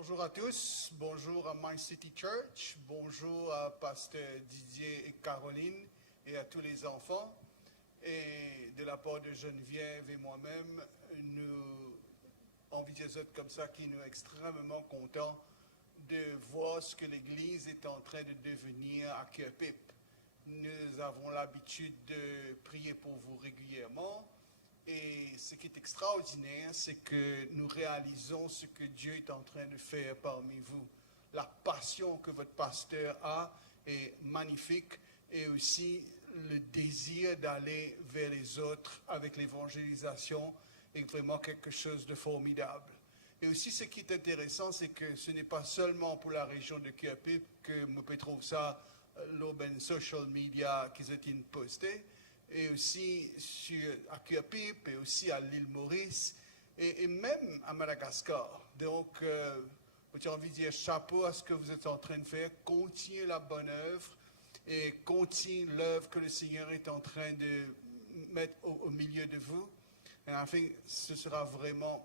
Bonjour à tous, bonjour à My City Church, bonjour à Pasteur Didier et Caroline et à tous les enfants. Et de la part de Geneviève et moi-même, nous, envie des autres comme ça, qui nous sommes extrêmement contents de voir ce que l'Église est en train de devenir à Cœur-Pip. Nous avons l'habitude de prier pour vous régulièrement. Et ce qui est extraordinaire, c'est que nous réalisons ce que Dieu est en train de faire parmi vous. La passion que votre pasteur a est magnifique et aussi le désir d'aller vers les autres avec l'évangélisation est vraiment quelque chose de formidable. Et aussi ce qui est intéressant, c'est que ce n'est pas seulement pour la région de Cœur-Pip que je peux trouver ça l'urban social media qui est posté, et aussi à Cœur-Pip, et aussi à l'île Maurice, et même à Madagascar. Donc, j'ai envie de dire chapeau à ce que vous êtes en train de faire. Continuez la bonne œuvre, et continuez l'œuvre que le Seigneur est en train de mettre au milieu de vous. Et enfin, ce sera vraiment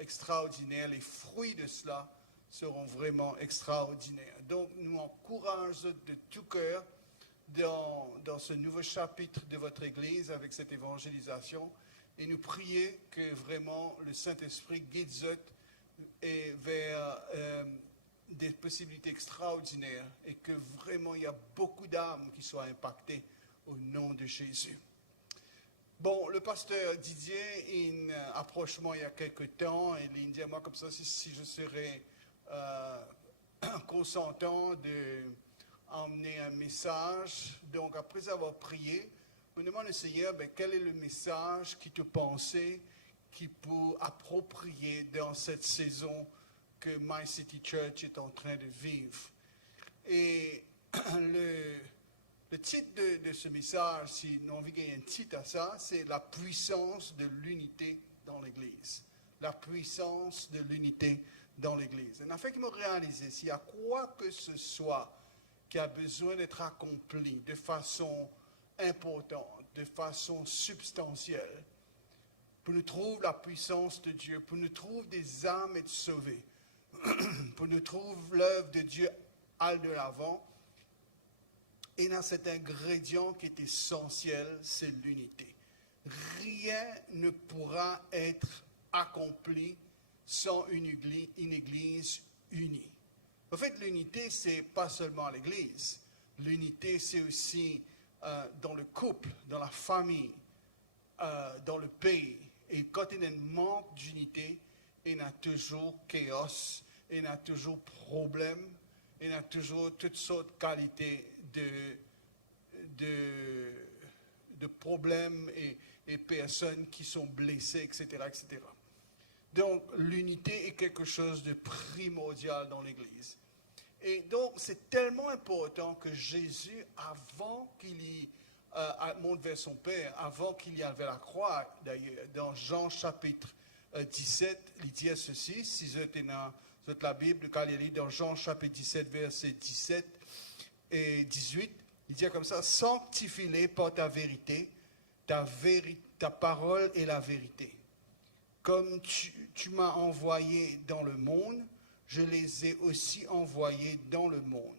extraordinaire. Les fruits de cela seront vraiment extraordinaires. Donc, nous encourageons de tout cœur dans ce nouveau chapitre de votre Église avec cette évangélisation et nous prier que vraiment le Saint-Esprit guide vers des possibilités extraordinaires et que vraiment il y a beaucoup d'âmes qui soient impactées au nom de Jésus. Bon, le pasteur Didier, il approche moi il y a quelque temps et il dit à moi comme ça si je serais consentant de emmener un message. Donc, après avoir prié, on demande au Seigneur, quel est le message qui te pensait, qui peut approprier dans cette saison que My City Church est en train de vivre. Et le titre de ce message, si on veut gagner un titre à ça, c'est la puissance de l'unité dans l'Église. La puissance de l'unité dans l'Église. En fait, qu'il m'a réalisé, s'il y a quoi que ce soit qui a besoin d'être accompli de façon importante, de façon substantielle, pour nous trouver la puissance de Dieu, pour nous trouver des âmes être sauvées, pour nous trouver l'œuvre de Dieu à de l'avant, et dans cet ingrédient qui est essentiel, c'est l'unité. Rien ne pourra être accompli sans une église unie. En fait, l'unité, c'est pas seulement à l'église. L'unité, c'est aussi dans le couple, dans la famille, dans le pays. Et quand il y a un manque d'unité, il y a toujours chaos, il y a toujours problème, il y a toujours toutes sortes de qualités de problèmes et personnes qui sont blessées, etc., etc. Donc, l'unité est quelque chose de primordial dans l'Église. Et donc, c'est tellement important que Jésus, avant qu'il y monte vers son Père, avant qu'il y aille vers la croix, d'ailleurs, dans Jean chapitre 17, il dit ceci, si vous êtes dans la Bible, quand il lit dans Jean chapitre 17, versets 17 et 18, il dit comme ça, sanctifie-les par ta vérité, ta parole est la vérité. Comme tu m'as envoyé dans le monde, je les ai aussi envoyés dans le monde.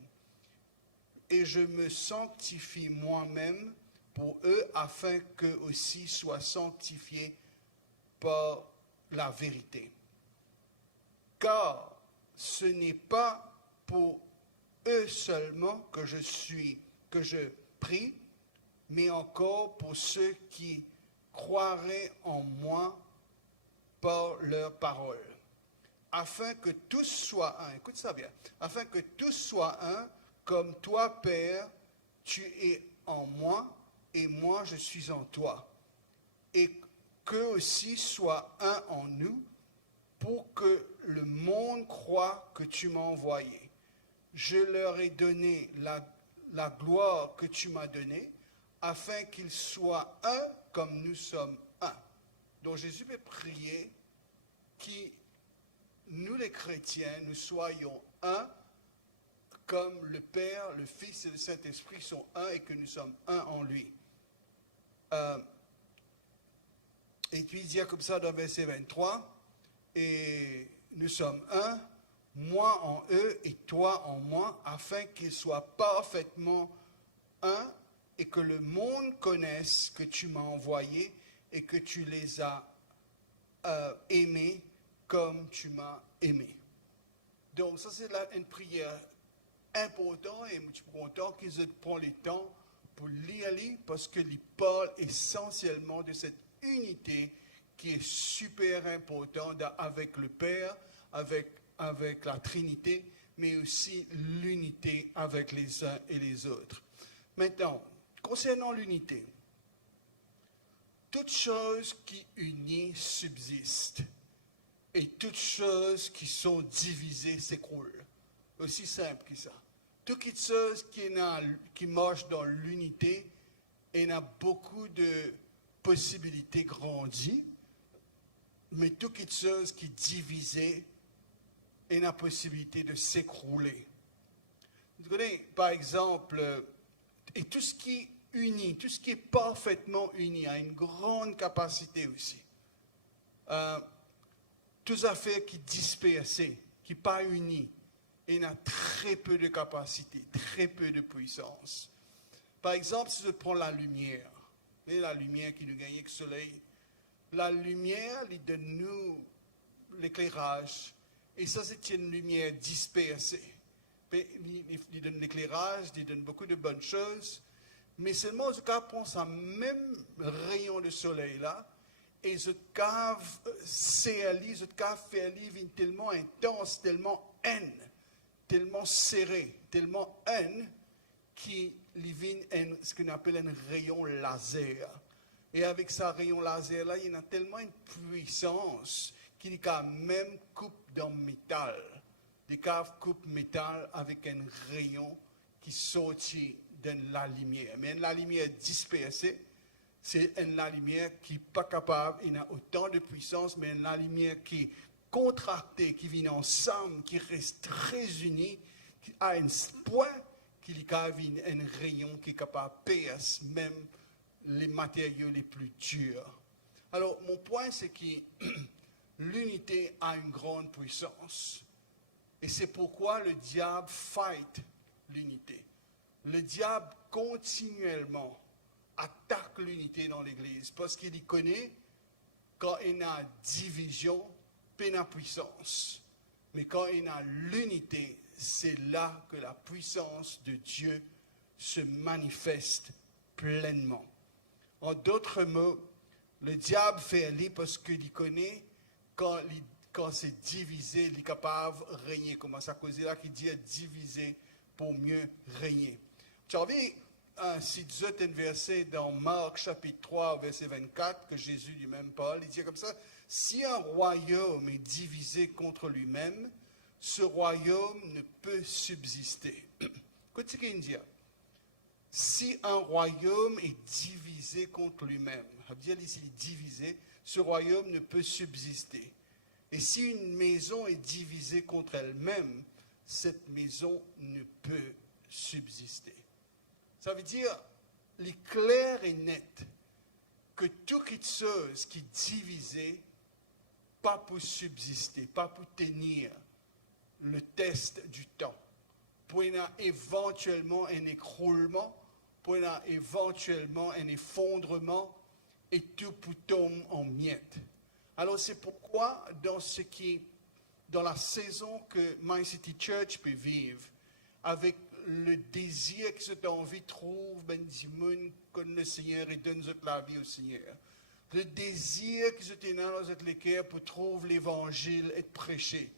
Et je me sanctifie moi-même pour eux, afin qu'eux aussi soient sanctifiés par la vérité. Car ce n'est pas pour eux seulement que je prie, mais encore pour ceux qui croiraient en moi par leur parole. Afin que tous soient un, écoute ça bien, afin que tous soient un, comme toi, Père, tu es en moi, et moi je suis en toi. Et qu'eux aussi soient un en nous, pour que le monde croie que tu m'as envoyé. Je leur ai donné la gloire que tu m'as donnée, afin qu'ils soient un comme nous sommes un. Donc Jésus peut prier qui nous les chrétiens, nous soyons un, comme le Père, le Fils et le Saint-Esprit sont un et que nous sommes un en lui. Et puis il dit comme ça dans verset 23, et nous sommes un moi en eux et toi en moi, afin qu'ils soient parfaitement un et que le monde connaisse que tu m'as envoyé et que tu les as aimés comme tu m'as aimé. Donc ça c'est une prière importante et je suis content qu'ils prennent le temps pour lire parce qu'il parle essentiellement de cette unité qui est super importante avec le Père, avec la Trinité, mais aussi l'unité avec les uns et les autres. Maintenant, concernant l'unité, toute chose qui unit subsiste et toutes choses qui sont divisées s'écroulent. Aussi simple que ça. Toutes choses qui marchent dans l'unité, il y a beaucoup de possibilités grandies, mais toutes choses qui divisées, il y a la possibilité de s'écrouler. Vous connaissez, par exemple, et tout ce qui unit, tout ce qui est parfaitement uni a une grande capacité aussi. Toutes affaires qui dispersées, qui pas unies, il y a très peu de capacité, très peu de puissance. Par exemple, si je prends la lumière, et la lumière qui nous gagne avec le soleil, la lumière, elle donne nous l'éclairage, et ça c'est une lumière dispersée. Il donne l'éclairage, il donne beaucoup de bonnes choses, mais seulement je prends ce même rayon de soleil là, et je cave faire tellement intense, tellement haine, tellement serré, tellement haine, qui vient ce qu'on appelle un rayon laser. Et avec ce rayon laser là, il y a tellement une puissance qu'il y a même coupe dans le métal. Des caves coupe métal avec un rayon qui sortit de la lumière. Mais la lumière dispersée, c'est la lumière qui n'est pas capable, il a autant de puissance, mais la lumière qui est contractée, qui vient ensemble, qui reste très unie, qui a un point qu'il y a un rayon qui est capable de percer même les matériaux les plus durs. Alors, mon point, c'est que l'unité a une grande puissance. Et c'est pourquoi le diable fight l'unité. Le diable continuellement attaque l'unité dans l'Église parce qu'il y connaît quand il y a division, puis il y a puissance. Mais quand il y a l'unité, c'est là que la puissance de Dieu se manifeste pleinement. En d'autres mots, le diable fait aller parce qu'il connaît quand c'est divisé, il est capable de régner. Comment ça cause là qui dit diviser pour mieux régner. Tu as vu si Dieu un verset dans Marc chapitre 3, verset 24, que Jésus lui-même parle, il dit comme ça, si un royaume est divisé contre lui-même, ce royaume ne peut subsister. Qu'est-ce qu'il dit? Si un royaume est divisé contre lui-même, ça veut dire ici divisé, ce royaume ne peut subsister. Et si une maison est divisée contre elle-même, cette maison ne peut subsister. Ça veut dire, il est clair et net que toute chose qui est divisée, pas pour subsister, pas pour tenir le test du temps, pour y avoir éventuellement un écroulement, pour y avoir éventuellement un effondrement, et tout pour tomber en miettes. Alors c'est pourquoi dans la saison que My City Church peut vivre, avec le désir que cette envie trouve, ben Simon connaît le Seigneur et donne la vie au Seigneur. Le désir que cette dans cette cœur pour trouver l'évangile et prêcher.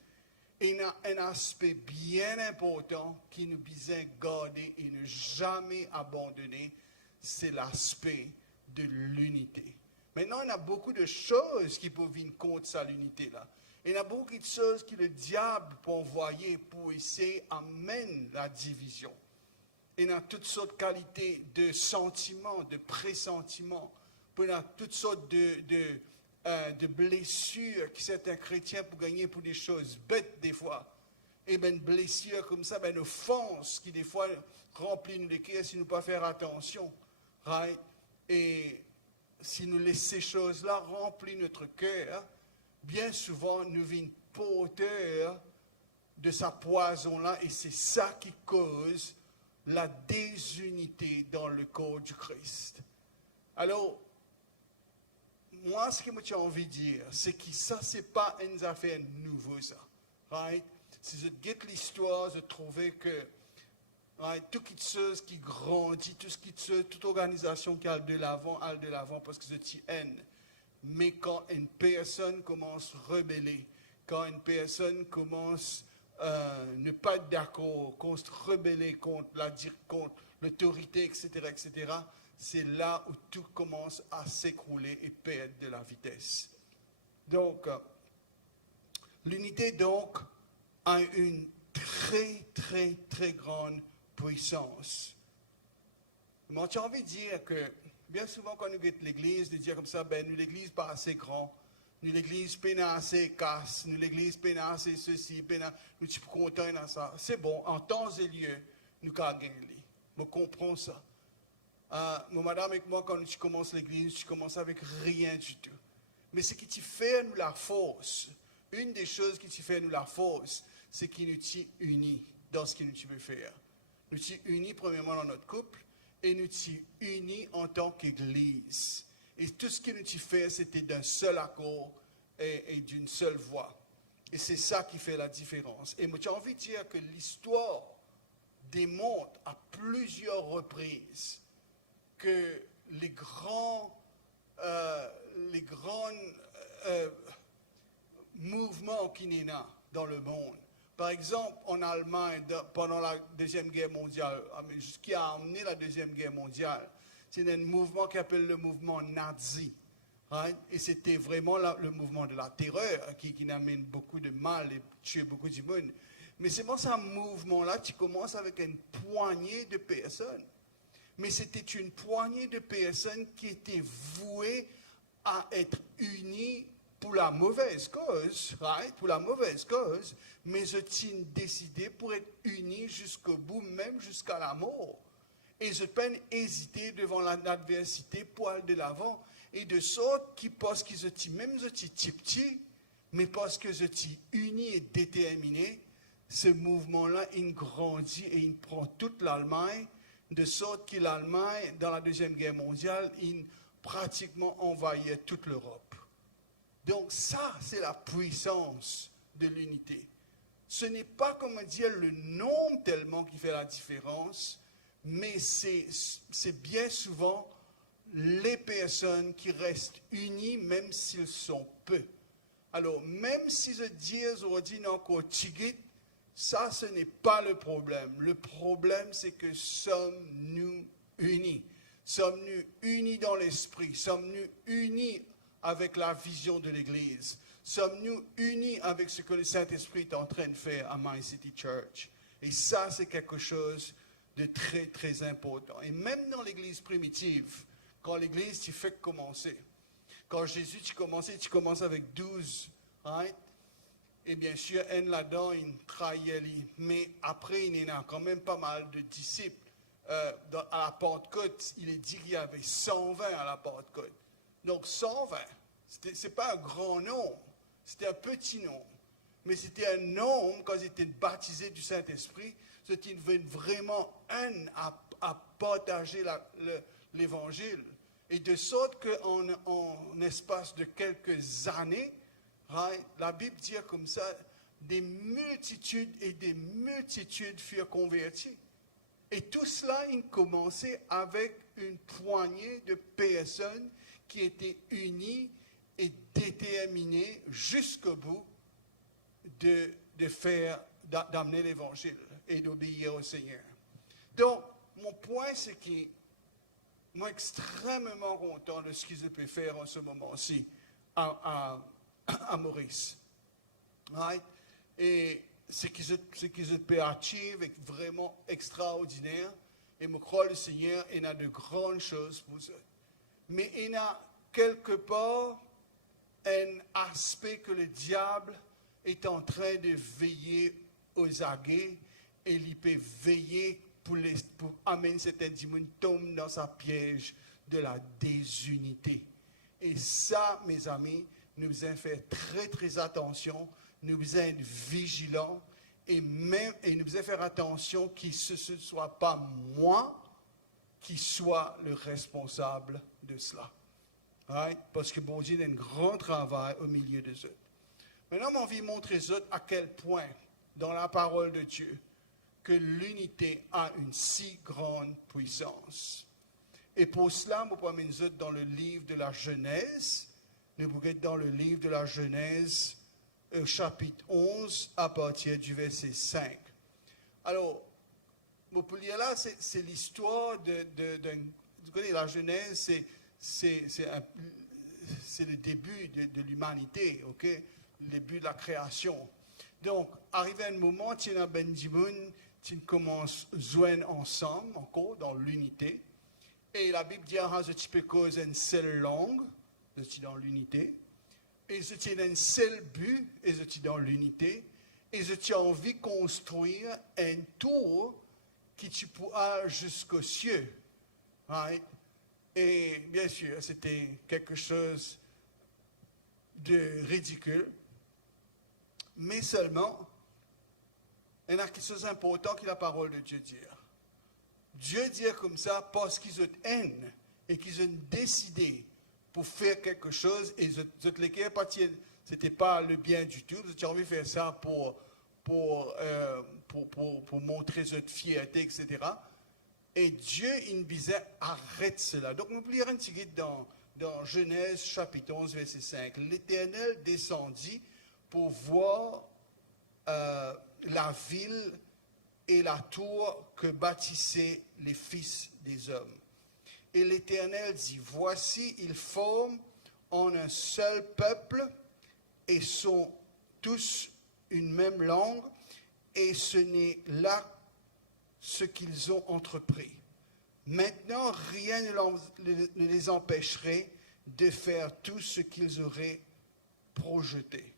Et il y a un aspect bien important qui nous besoin garder et ne jamais abandonner, c'est l'aspect de l'unité. Maintenant, il y a beaucoup de choses qui peuvent venir contre ça, l'unité-là. Il y a beaucoup de choses que le diable peut envoyer pour essayer d'amener la division. Il y a toutes sortes de qualités de sentiments, de pressentiments. Il y a toutes sortes de blessures que certains chrétiens peuvent gagner pour des choses bêtes des fois. Et bien, une blessure comme ça, une offense qui des fois remplit nos cœurs si nous ne pas faire attention. Right? Et si nous laissons ces choses-là remplir notre cœur, bien souvent nous venons porteurs de sa poison-là, et c'est ça qui cause la désunité dans le corps du Christ. Alors, moi, ce que j'ai envie de dire, c'est que ça, c'est pas une affaire nouvelle, ça. Right? Si je guette l'histoire, je trouvais que right, toute chose qui grandit, toute organisation qui a de l'avant parce que je t'y haine. Mais quand une personne commence à rebeller, quand une personne commence ne pas être d'accord, contre rebeller contre l'autorité, etc., c'est là où tout commence à s'écrouler et perdre de la vitesse. Donc, l'unité, donc, a une très, très, très grande puissance. Moi, j'ai envie de dire que, bien souvent, quand nous guettons l'Église, de dire comme ça, ben, nous, l'Église pas assez grand, nous, l'Église peine assez casse, nous, l'Église peine assez ceci, nous sommes contents dans ça. C'est bon, en temps et lieu, nous avons gagné. Je comprends ça. Mon madame et moi, quand nous commençons l'Église, tu commences avec rien du tout. Mais ce qui te fait nous la force, une des choses qui te fait nous la force, c'est qu'il nous tient unis dans ce que nous veux faire. Nous sommes unis premièrement dans notre couple et nous sommes unis en tant qu'Église. Et tout ce que nous fait, c'était d'un seul accord et d'une seule voix. Et c'est ça qui fait la différence. Et moi, j'ai envie de dire que l'histoire démontre à plusieurs reprises que les grands mouvements qui n'y a dans le monde. Par exemple, en Allemagne, pendant la Deuxième Guerre mondiale, ce qui a amené la Deuxième Guerre mondiale, c'est un mouvement qui s'appelle le mouvement nazi. Right? Et c'était vraiment le mouvement de la terreur qui amène beaucoup de mal et tue beaucoup de monde. Mais c'est dans ce mouvement-là, tu commences avec une poignée de personnes. Mais c'était une poignée de personnes qui étaient vouées à être unies pour la mauvaise cause, right? Pour la mauvaise cause, mais je tiens décidé pour être unis jusqu'au bout, même jusqu'à la mort. Et je peine hésiter devant l'adversité pour aller de l'avant. Et de sorte qui parce que je tiens, même je tiens petit, mais parce que je tiens uni et déterminé, ce mouvement-là, il grandit et il prend toute l'Allemagne, de sorte que l'Allemagne, dans la Deuxième Guerre mondiale, il pratiquement envahit toute l'Europe. Donc ça, c'est la puissance de l'unité. Ce n'est pas, comment dire, le nombre tellement qui fait la différence, mais c'est bien souvent les personnes qui restent unies, même s'ils sont peu. Alors, même si je dis aujourd'hui encore tigit, ça, ce n'est pas le problème. Le problème, c'est que sommes-nous unis? Sommes-nous unis dans l'esprit? Sommes-nous unis avec la vision de l'Église? Sommes-nous unis avec ce que le Saint-Esprit est en train de faire à My City Church? Et ça, c'est quelque chose de très, très important. Et même dans l'Église primitive, quand l'Église, tu fais commencer. Quand Jésus, tu commences avec 12, right? Et bien sûr, un là-dedans, il trahit. Mais après, il y en a quand même pas mal de disciples. À la Pentecôte, il est dit qu'il y avait 120 à la Pentecôte. Donc 120, ce n'est pas un grand nombre, c'était un petit nombre. Mais c'était un nombre, quand ils étaient baptisés du Saint-Esprit, c'était vraiment un à partager l'Évangile. Et de sorte qu'en espace de quelques années, right, la Bible dit comme ça, des multitudes et des multitudes furent converties. Et tout cela, il commençait avec une poignée de personnes qui étaient unies et déterminées jusqu'au bout d'amener l'Évangile et d'obéir au Seigneur. Donc, mon point, c'est que moi, extrêmement content de ce qu'ils peuvent faire en ce moment-ci à Maurice. Right? Et ce qu'ils peuvent achievre est vraiment extraordinaire. Et je crois le Seigneur, il a de grandes choses pour eux. Mais il y a quelque part un aspect que le diable est en train de veiller aux aguets et il peut veiller pour amener certains démons tomber dans sa piège de la désunité. Et ça, mes amis, nous devons faire très très attention, nous devons être vigilants et nous devons faire attention que ce ne soit pas moi qui soit le responsable de cela. Right? Parce que bon Dieu a un grand travail au milieu de eux. Maintenant, j'ai envie de montrer aux autres à quel point, dans la parole de Dieu, que l'unité a une si grande puissance. Et pour cela, nous pouvons mettre dans le livre de la Genèse. Nous pouvons être dans le livre de la Genèse, chapitre 11, à partir du verset 5. Alors, vous pouvez lire là, c'est l'histoire vous connaissez, la Genèse, c'est le début de l'humanité, ok? Le début de la création. Donc, arrivé à un moment, tu as Benjamin, tu commences à joindre ensemble, encore, dans l'unité. Et la Bible dit, que tu peux causer une seule langue, tu es dans l'unité. Et tu as un seul but, et tu es dans l'unité. Et tu as envie de construire un tour qui tu pourras jusqu'aux cieux. Right? Et bien sûr, c'était quelque chose de ridicule. Mais seulement, il y a quelque chose d'important que la parole de Dieu dit. Dieu dit comme ça parce qu'ils ont haine et qu'ils ont décidé pour faire quelque chose et ce n'était pas le bien du tout. Ils ont envie de faire ça pour montrer cette fierté, etc. Et Dieu, il disait, arrête cela. Donc, on peut lire un petit guide dans Genèse, chapitre 11, verset 5. L'Éternel descendit pour voir la ville et la tour que bâtissaient les fils des hommes. Et l'Éternel dit, voici, ils forment en un seul peuple et sont tous une même langue, et ce n'est là ce qu'ils ont entrepris. Maintenant, rien ne les empêcherait de faire tout ce qu'ils auraient projeté.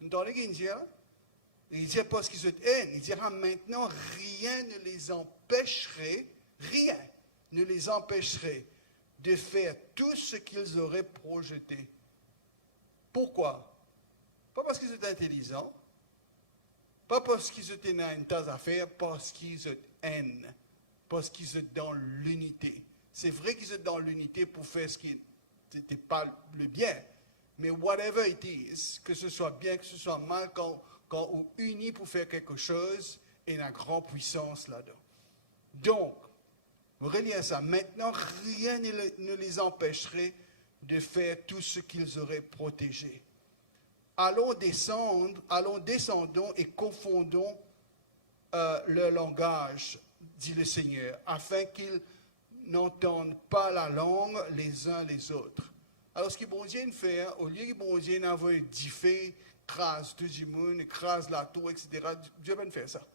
Vous entendez ce qu'il dit? Il dit parce qu'ils ont haine. Il dira maintenant, rien ne les empêcherait de faire tout ce qu'ils auraient projeté. Pourquoi? Pas parce qu'ils sont intelligents, pas parce qu'ils ont une tasse à faire, parce qu'ils ont haine, parce qu'ils sont dans l'unité. C'est vrai qu'ils sont dans l'unité pour faire ce qui n'était pas le bien, mais whatever it is, que ce soit bien, que ce soit mal, quand on unit pour faire quelque chose, il y a une grande puissance là-dedans. Donc, vous reliez ça. Maintenant, rien ne les empêcherait de faire tout ce qu'ils auraient protégé. Allons descendons et confondons leur langage, dit le Seigneur, afin qu'ils n'entendent pas la langue les uns les autres. Alors, ce que bon Dieu fait, au lieu que bon Dieu n'avait dit fait, crase tout le monde, crase la tour, etc., Dieu va faire ça.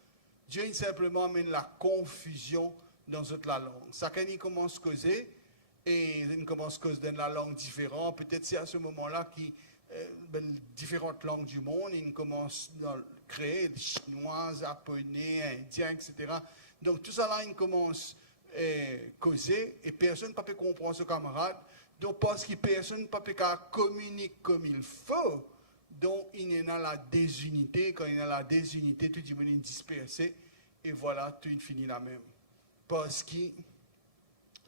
Dieu il simplement amène la confusion dans toute la langue. Chacun il commence à causer, et il commence à causer dans la langue différente. Peut-être c'est à ce moment-là que différentes langues du monde, ils commencent à créer, chinois, japonais, indiens, etc. Donc tout ça là, ils commencent à causer, et personne ne peut comprendre ce camarade. Donc parce que personne ne peut communiquer comme il faut, donc il y a la désunité. Quand il y a la désunité, tout le monde est dispersé, et voilà, tout finit la même. Parce que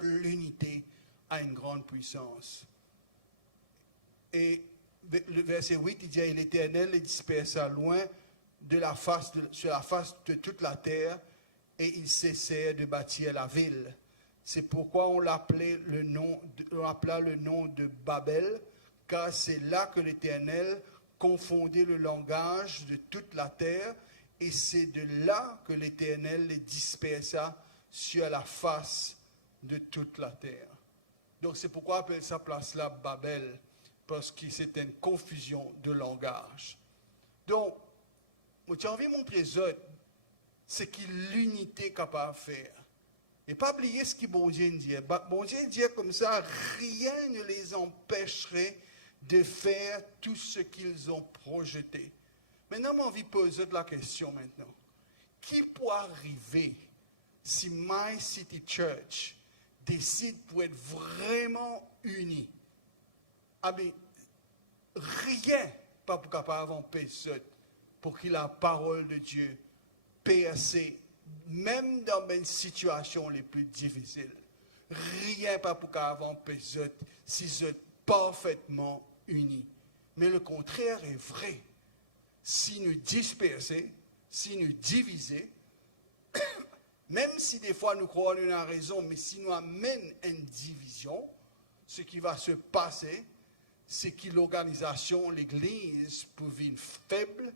l'unité a une grande puissance. Et le verset 8, il dit, et l'Éternel les dispersa loin sur la face de toute la terre, et ils cessèrent de bâtir la ville. C'est pourquoi on l'appela le nom de Babel, car c'est là que l'Éternel confondait le langage de toute la terre, et c'est de là que l'Éternel les dispersa sur la face de toute la terre. Donc c'est pourquoi on appelle sa place-là Babel, parce que c'est une confusion de langage. Donc, j'ai envie de montrer aux autres ce que l'unité est capable de faire. Et pas oublier ce que bon Dieu dit. Bon Dieu dit comme ça, rien ne les empêcherait de faire tout ce qu'ils ont projeté. Maintenant, j'ai envie de poser la question maintenant. Qui peut arriver si My City Church décide pour être vraiment unis? Ah bien, rien pas capable d'empêcher pour que la parole de Dieu percer, même dans les situations les plus difficiles. Rien pas pour qu'avant peut-être si vous êtes parfaitement unis. Mais le contraire est vrai. Si nous dispersons, si nous divisons, même si des fois nous croyons qu'on a raison, mais si nous amenons une division, ce qui va se passer, c'est que l'organisation, l'Église, peut venir faible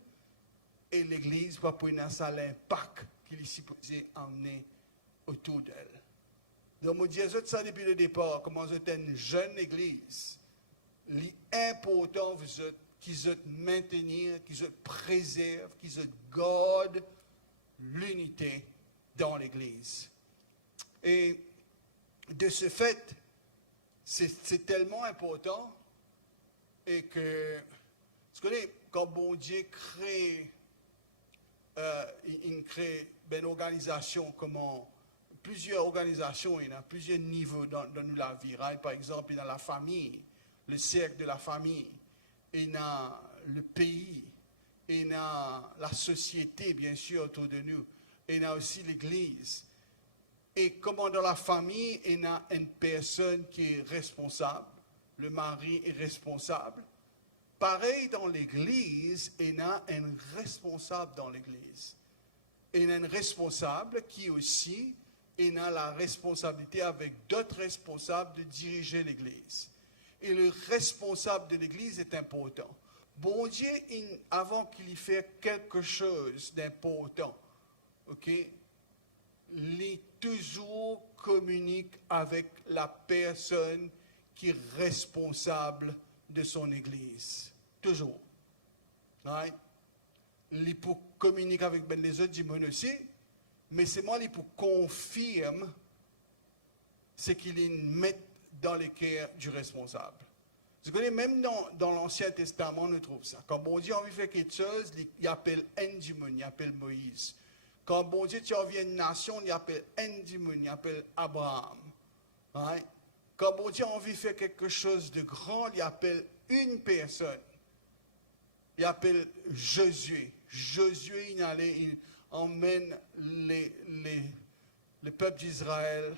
et l'Église va pouvoir avoir l'impact qu'il est supposé emmener autour d'elle. Donc, je dis ça depuis le départ, comment vous êtes une jeune Église, l'important vous êtes qu'ils maintenir, qu'ils préservent, qu'ils gardent l'unité dans l'Église. Et de ce fait, c'est tellement important et que, vous connaissez, quand bon Dieu crée, il crée une organisation, comment, plusieurs organisations, il y a plusieurs niveaux dans la vie. Right? Par exemple, il y a la famille, le cercle de la famille, il y a le pays, il y a la société, bien sûr, autour de nous, et il y a aussi l'Église. Et comment dans la famille, il y a une personne qui est responsable, le mari est responsable. Pareil dans l'Église, il y a un responsable dans l'Église. Il y a un responsable qui aussi, il a la responsabilité avec d'autres responsables de diriger l'Église. Et le responsable de l'Église est important. Bon Dieu, avant qu'il y fasse quelque chose d'important, ok, il toujours communique avec la personne qui est responsable de son Église. Toujours. Right? Il peut communiquer avec les autres démons aussi, mais c'est moi qui confirme ce qu'il met dans le cœur du responsable. Vous connaissez, même dans l'Ancien Testament, on trouve ça. Quand bon Dieu a envie de faire quelque chose, il appelle un démon, il appelle Moïse. Quand bon Dieu tu envie une nation, il appelle un démon, il appelle Abraham. Right? Quand bon Dieu a envie de faire quelque chose de grand, il appelle une personne. Il appelle Josué. Josué, il emmène le peuple d'Israël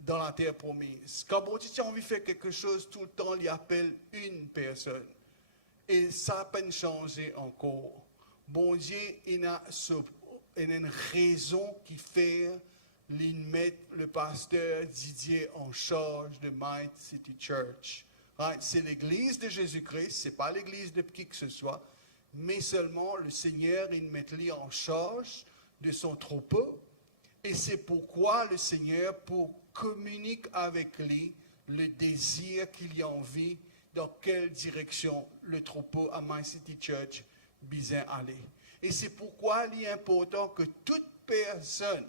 dans la terre promise. Quand bon Dieu a envie de faire quelque chose, tout le temps, il appelle une personne. Et ça n'a pas changé encore. Bon Dieu, il a une raison qui fait mettre le pasteur Didier en charge de Might City Church. Right? C'est l'église de Jésus-Christ, ce n'est pas l'église de qui que ce soit, mais seulement le Seigneur, il met lui en charge de son troupeau. Et c'est pourquoi le Seigneur, pour communiquer avec lui le désir qu'il y a envie, dans quelle direction le troupeau à My City Church besoin aller. Et c'est pourquoi il est important que toute personne,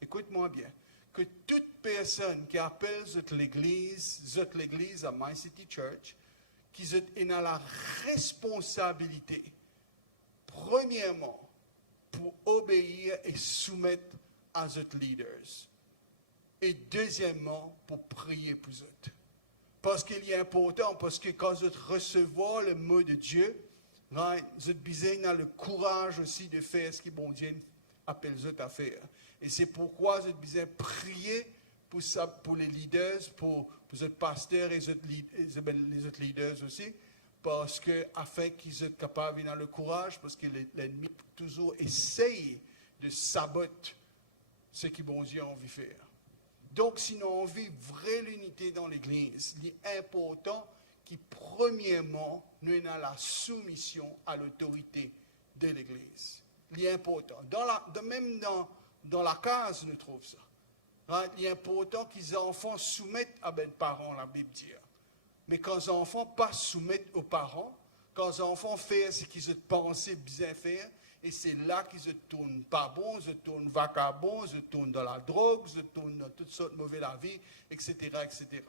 écoute-moi bien, que toute personne qui appelle l'église à My City Church, qui a la responsabilité, premièrement, pour obéir et soumettre à votre leaders. Et deuxièmement, pour prier pour eux. Parce qu'il est important, parce que quand vous recevez le mot de Dieu, vous avez le courage aussi de faire ce que bon Dieu appelle vous à faire. Et c'est pourquoi vous avez besoin de prier pour les leaders, pour les autres pasteurs et les autres leaders aussi, parce que afin qu'ils soient capables d'avoir le courage, parce que l'ennemi toujours essaye de saboter ce que bon Dieu a envie de faire. Donc, si nous avons envie de vraie l'unité dans l'Église, il est important que, premièrement, nous ayons la soumission à l'autorité de l'Église. Il est important. Même dans la case, nous trouvons ça. Hein? Il est important que les enfants soumettent à leurs parents, la Bible dit. Mais quand les enfants pas soumettent aux parents, quand les enfants font ce qu'ils ont pensé bien faire, et c'est là qu'ils se tournent pas bons, ils se tournent vagabonds, ils se tournent dans la drogue, ils se tournent dans toutes sortes de mauvaises la vie, etc., etc.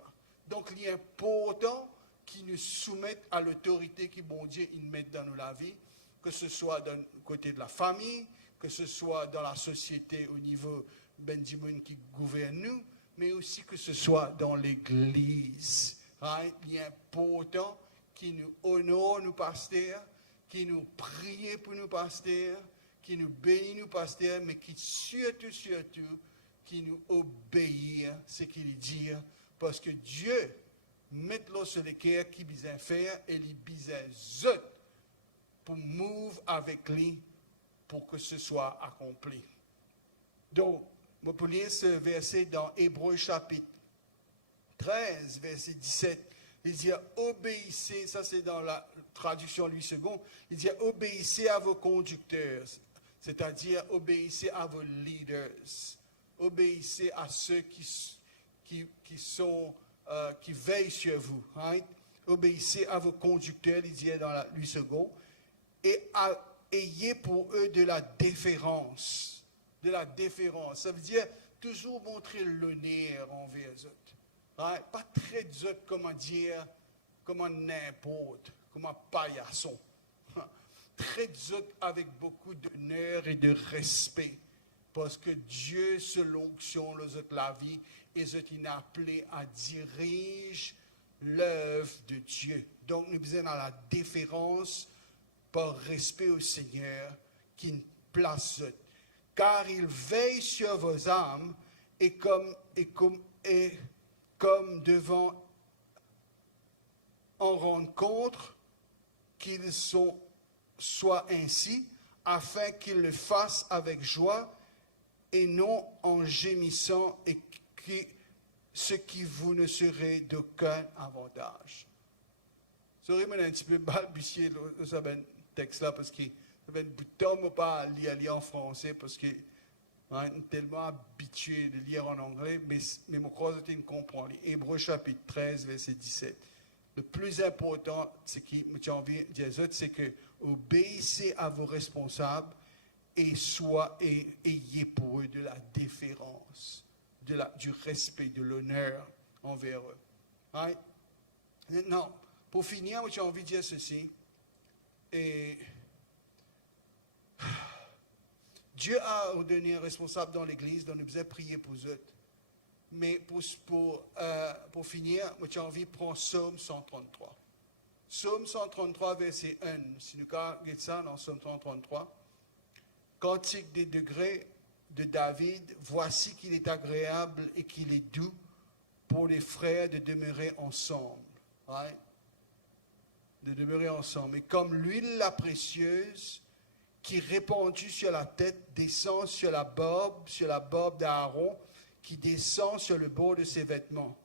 Donc, il est important qu'ils nous soumettent à l'autorité que bon Dieu il met dans nos la vie, que ce soit du côté de la famille, que ce soit dans la société au niveau Benjamin qui gouverne nous, mais aussi que ce soit dans l'Église. Right? Il est important qu'ils nous honorent, nos pasteurs, qui nous prions pour nos pasteurs, qui nous bénit, nous pasteurs, mais qui surtout, qui nous obéit, ce qu'il dit, parce que Dieu met l'eau sur le cœur qui besoin faire et il besoin zot pour move avec lui pour que ce soit accompli. Donc, on peut lire ce verset dans Hébreux chapitre 13, verset 17. Il dit, obéissez, ça c'est dans la traduction Louis II, il dit, obéissez à vos conducteurs, c'est-à-dire obéissez à vos leaders, obéissez à ceux qui veillent sur vous. Right? Obéissez à vos conducteurs, il dit dans la Louis II, et ayez pour eux de la déférence. De la déférence, ça veut dire toujours montrer l'honneur envers eux. Right? Pas très eux, comment dire, comme un n'importe, comme un paillasson. Très eux avec beaucoup d'honneur et de respect. Parce que Dieu, selon l'onction, la vie, et il a appelé à diriger l'œuvre de Dieu. Donc, nous sommes dans la déférence par respect au Seigneur qui nous place. Car il veille sur vos âmes et comme devant en rendre compte qu'ils soient ainsi, afin qu'ils le fassent avec joie et non en gémissant, et ce qui vous ne serait d'aucun avantage. Sorry, mais un petit peu balbutier ce texte-là, parce que ça fait un bout de temps que je ne pas lire en français, parce que je suis tellement habitué de lire en anglais, mais je crois que je comprends. Hébreux chapitre 13, verset 17. Le plus important, c'est que j'ai envie de dire, c'est que obéissez à vos responsables et ayez pour eux de la déférence, du respect, de l'honneur envers eux. Right? Maintenant, pour finir, j'ai envie de dire ceci. Et Dieu a ordonné un responsable dans l'Église, donc nous devons prier pour eux. Mais pour finir, j'ai envie de prendre Psaume 133. Psaume 133, verset 1. Si nous regardons ça dans Psaume 133, Cantique des degrés de David, voici qu'il est agréable et qu'il est doux pour les frères de demeurer ensemble. Right? De demeurer ensemble. Et comme l'huile la précieuse qui répandue sur la tête descend sur la barbe d'Aaron, qui descend sur le bord de ses vêtements.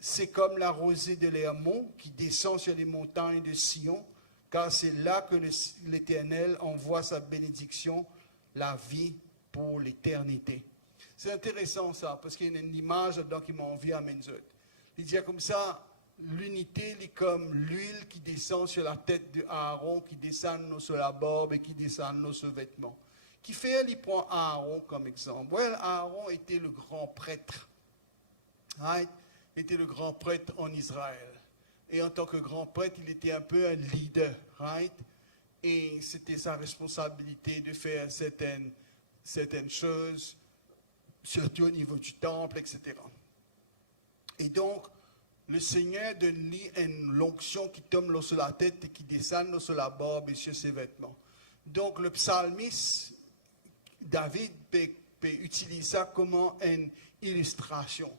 C'est comme la rosée de l'Hermon qui descend sur les montagnes de Sion, car c'est là que l'Éternel envoie sa bénédiction, la vie pour l'éternité. C'est intéressant ça, parce qu'il y a une image dedans qui m'a envie à Menzot. Il dit comme ça, l'unité est comme l'huile qui descend sur la tête d'Aaron, qui descend sur la barbe et qui descend sur les vêtements. Qui fait, il prend Aaron comme exemple. Well, Aaron était le grand prêtre. Right? Il était le grand prêtre en Israël. Et en tant que grand prêtre, il était un peu un leader. Right? Et c'était sa responsabilité de faire certaines choses, surtout au niveau du temple, etc. Et donc, le Seigneur donne lui une onction qui tombe sur la tête et qui descend sur la barbe et sur ses vêtements. Donc, le psalmiste, David peut utiliser ça comme une illustration.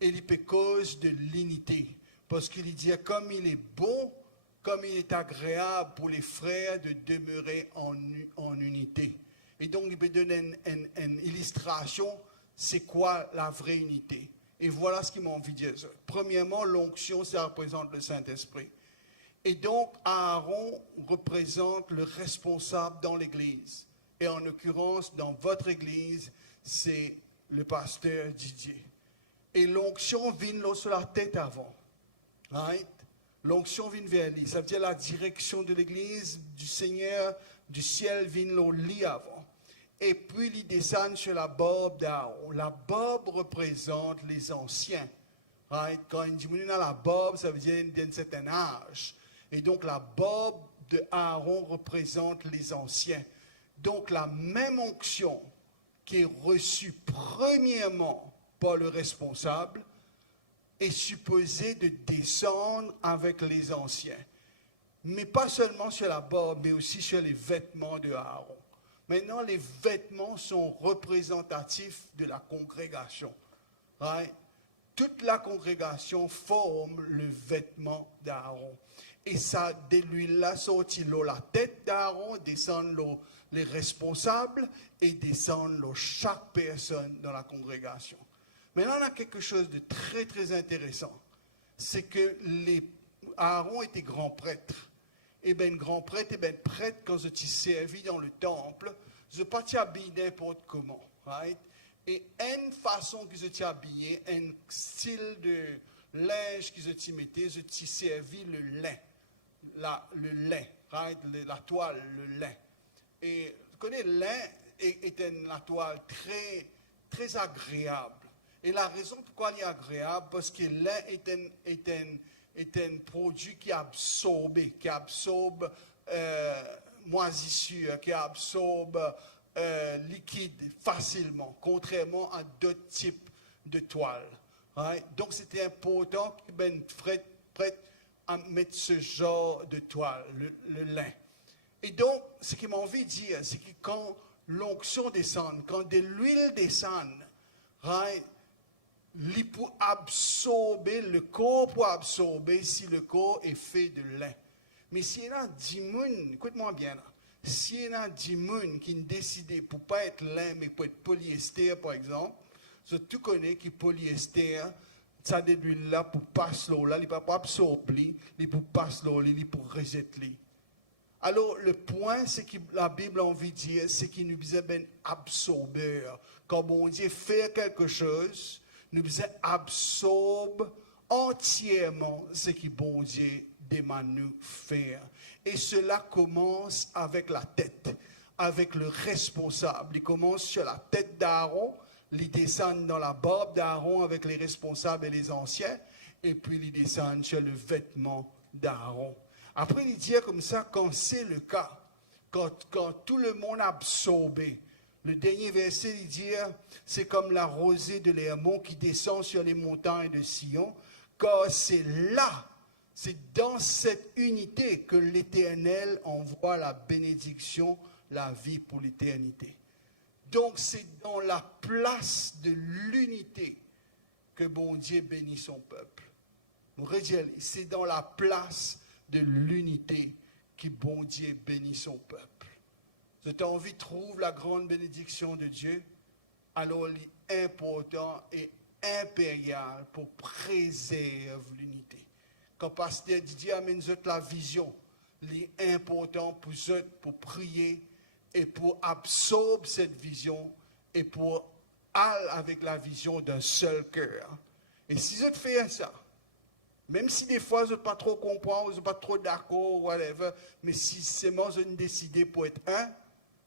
Et il peut cause de l'unité. Parce qu'il dit, comme il est bon, comme il est agréable pour les frères de demeurer en unité. Et donc, il peut donner une illustration, c'est quoi la vraie unité. Et voilà ce qu'il m'a envie de dire. Premièrement, l'onction, ça représente le Saint-Esprit. Et donc, Aaron représente le responsable dans l'Église. Et en l'occurrence, dans votre Église, c'est le pasteur Didier. Et l'onction vient sur la tête avant. Right? L'onction vient vers lui. Ça veut dire la direction de l'Église, du Seigneur, du ciel vient au lit avant. Et puis, il descend sur la barbe d'Aaron. La barbe représente les anciens. Right? Quand il dit dans la barbe, ça veut dire d'un certain âge. Et donc, la barbe d'Aaron représente les anciens. Donc, la même onction qui est reçue premièrement par le responsable est supposée de descendre avec les anciens. mais pas seulement sur la barbe, mais aussi sur les vêtements de Aaron. Maintenant, les vêtements sont représentatifs de la congrégation. Right? Toute la congrégation forme le vêtement d'Aaron. Et ça, de l'huile-là, sortit la tête d'Aaron, descend les responsables et descend chaque personne dans la congrégation. Maintenant, on a quelque chose de très, très intéressant. C'est que Aaron était grand prêtre. Et bien, grand prêtre, prêtre, quand je t'y servi dans le temple, je ne pas t'habiller n'importe comment. Right? Et une façon que je t'y habillé, un style de linge que je t'y mettais, je t'y servi le lin. Le lin, right? La toile, le lin. Et vous connaissez, le lin est une toile très, très agréable. Et la raison pourquoi il est agréable, parce que le lin est un produit qui absorbe moisissure, qui absorbe liquide facilement, contrairement à d'autres types de toiles. Right? Donc, c'était important que prête à mettre ce genre de toile, le lin. Et donc, ce qui m'a envie de dire, c'est que quand l'onction descend, quand de l'huile descend, right, pour absorber, le corps pour absorber si le corps est fait de lin. Mais s'il y en a 10 personnes, écoute-moi bien là, s'il y en a 10 personnes qui ont décidé pour ne pas être lin, mais pour être polyester par exemple, tu connais que polyester, ça de l'huile là pour passer l'eau là, il ne peut pas absorber, il pour passer l'eau, il pour rejeter. Alors, le point, c'est que la Bible a envie de dire, c'est qu'il nous disait ben absorbeur. Quand bon Dieu fait quelque chose, nous disait absorbe entièrement ce que bon Dieu demande nous faire. Et cela commence avec la tête, avec le responsable. Il commence sur la tête d'Aaron, il descend dans la barbe d'Aaron avec les responsables et les anciens, et puis il descend sur le vêtement d'Aaron. Après, il dit comme ça, quand c'est le cas, quand tout le monde a absorbé, le dernier verset, il dit, c'est comme la rosée de l'Hermon qui descend sur les montagnes de Sion, car c'est là, c'est dans cette unité que l'Éternel envoie la bénédiction, la vie pour l'éternité. Donc, c'est dans la place de l'unité que bon Dieu bénit son peuple. C'est dans la place de l'unité que bon Dieu bénit son peuple. Si tu as envie de trouver la grande bénédiction de Dieu, alors il est important et impérial pour préserver l'unité. Quand pasteur Didier amène la vision, il est important pour eux pour prier et pour absorber cette vision et pour aller avec la vision d'un seul cœur. Et si je fais ça, même si des fois je ne pas trop comprendre, je ne pas trop d'accord, whatever, mais si seulement je décide pour être un,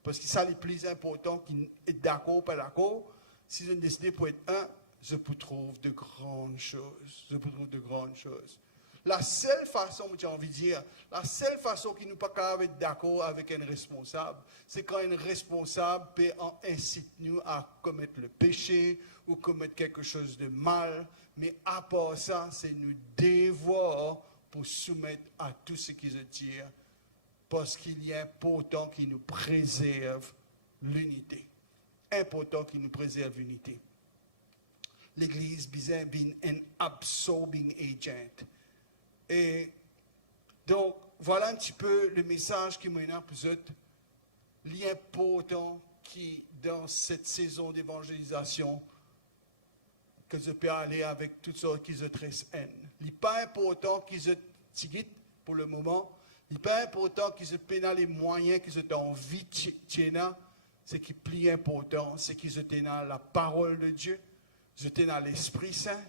parce que ça le plus important qu'être d'accord ou pas d'accord, si je décide pour être un, je peux trouver de grandes choses. Je peux trouver de grandes choses. La seule façon, j'ai envie de dire, la seule façon qui nous pas capable être d'accord avec un responsable, c'est quand un responsable peut inciter nous à commettre le péché ou commettre quelque chose de mal. Mais à part ça, c'est nous devoir pour soumettre à tout ce qui se tire, parce qu'il est important qu'il nous préserve l'unité. Important qu'il nous préserve l'unité. L'Église a been an absorbing agent. Et donc, voilà un petit peu le message qui m'a pour vous. L'important qui, dans cette saison d'évangélisation, que je peux aller avec toutes sortes qui se tressent haine. Il n'est pas important qu'ils se tiguitent pour le moment. Il n'est pas important qu'ils se peinent les moyens qu'ils ont envie de tenir. Ce qui est plus important, c'est qu'ils se tiennent la parole de Dieu, je tiennent l'Esprit Saint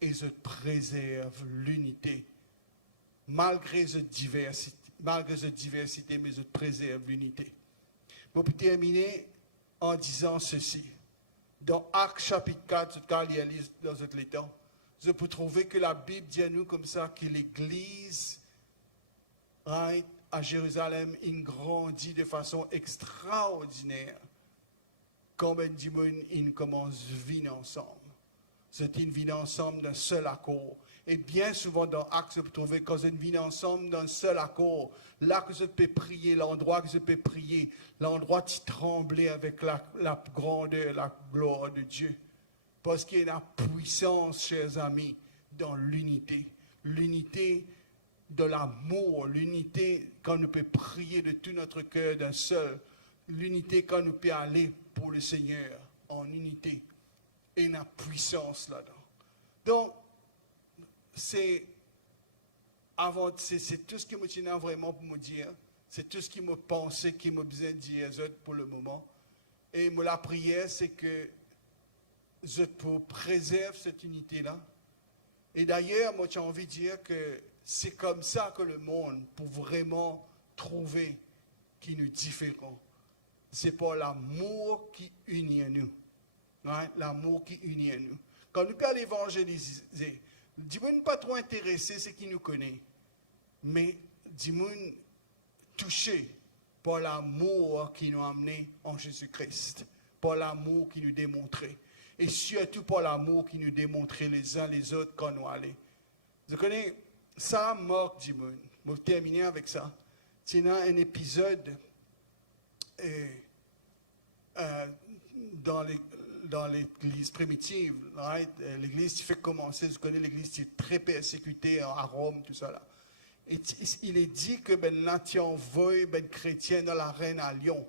et je préserve l'unité. Malgré cette diversité, mais je préserve l'unité. Je peux terminer en disant ceci. Dans Actes chapitre 4, dans cette temps, je peux trouver que la Bible dit à nous comme ça que l'Église à Jérusalem grandit de façon extraordinaire quand ils commencent à vivre ensemble. Vous êtes une vie ensemble d'un seul accord. Et bien souvent dans Actes, vous trouvez quand vous êtes une ensemble d'un seul accord, là que vous pouvez prier, l'endroit que vous pouvez prier, l'endroit qui tremblait avec la grandeur, la gloire de Dieu. Parce qu'il y a une puissance, chers amis, dans l'unité. L'unité de l'amour, l'unité quand nous pouvons prier de tout notre cœur d'un seul, l'unité quand nous pouvons aller pour le Seigneur en unité. Et une puissance là-dedans. Donc, c'est tout ce qui me tient vraiment pour me dire. C'est tout ce qui me pensait, qui me besoin de dire pour le moment. Et la prière, c'est que je préserve cette unité-là. Et d'ailleurs, moi, j'ai envie de dire que c'est comme ça que le monde peut vraiment trouver qui nous différent. C'est pas l'amour qui unit à nous. Hein? L'amour qui unit à nous. Quand nous pouvons évangéliser, dis-moi pas trop intéressé, c'est qui nous connaît. Mais dis-moi touché par l'amour qui nous a amené en Jésus-Christ. Par l'amour qui nous démontrait. Et surtout par l'amour qui nous démontrait les uns les autres quand nous allons. Vous connaissez, ça marque, dis-moi. Je vais terminer avec ça. C'est un épisode dans l'église primitive, right? L'église qui fait commencer, vous connaissez l'église qui est très persécutée à Rome, tout ça là. Et il est dit que là, tu envoies chrétien dans l'arène à Lyon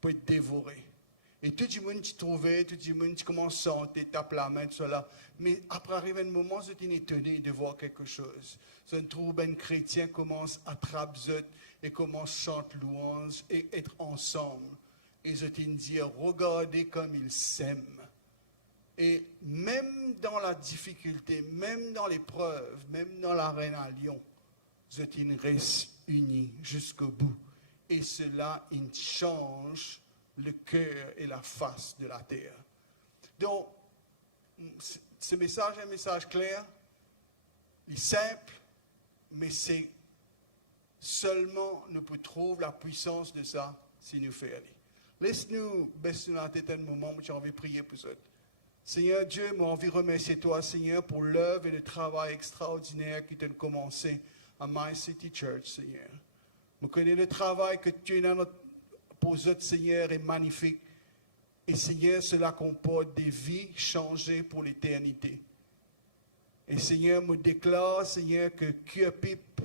pour être dévoré. Et tout le monde qui trouvait, tout le monde qui commence à chanter, tape la main, tout ça là. Mais après arrive un moment, vous êtes étonné de voir quelque chose. Vous trouve un chrétien commence à attraper et commence à chanter louange et être ensemble. Et je t'ai dit, regardez comme ils s'aiment. Et même dans la difficulté, même dans l'épreuve, même dans l'arène à Lyon, je t'ai resté unis jusqu'au bout. Et cela, il change le cœur et la face de la terre. Donc, ce message est un message clair, il est simple, mais c'est seulement nous pouvons trouver la puissance de ça si nous faisons aller. Laisse-nous baisser la tête un moment où j'ai envie de prier pour ça. Seigneur Dieu, j'ai envie de remercier toi, Seigneur, pour l'œuvre et le travail extraordinaire qui t'a commencé à My City Church, Seigneur. Je connais le travail que tu as pour notre Seigneur est magnifique. Et Seigneur, cela comporte des vies changées pour l'éternité. Et Seigneur, me déclare, Seigneur, que Cure-Pipe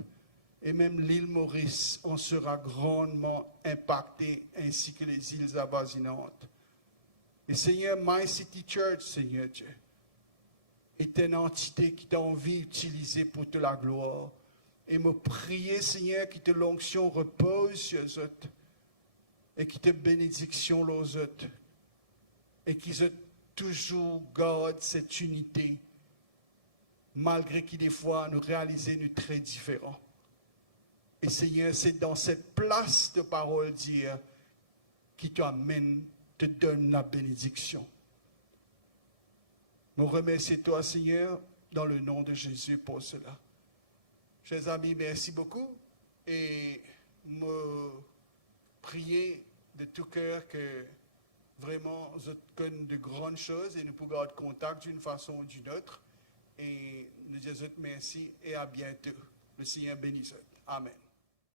et même l'île Maurice en sera grandement impacté, ainsi que les îles avoisinantes. Et Seigneur, My City Church, Seigneur Dieu, est une entité qui t'a envie d'utiliser pour te la gloire. Et me prier, Seigneur, que te l'onction repose sur eux et que te bénédiction aux autres. Et qu'ils aient toujours gardent cette unité, malgré que des fois nous réalisons nous très différents. Et Seigneur, c'est dans cette place de parole dire qui t'amène, te donne la bénédiction. Nous remercions toi, Seigneur, dans le nom de Jésus pour cela. Chers amis, merci beaucoup. Et me prier de tout cœur que vraiment vous connaissez de grandes choses et nous pouvons garder contact d'une façon ou d'une autre. Et nous disons merci et à bientôt. Le Seigneur bénisse. Amen.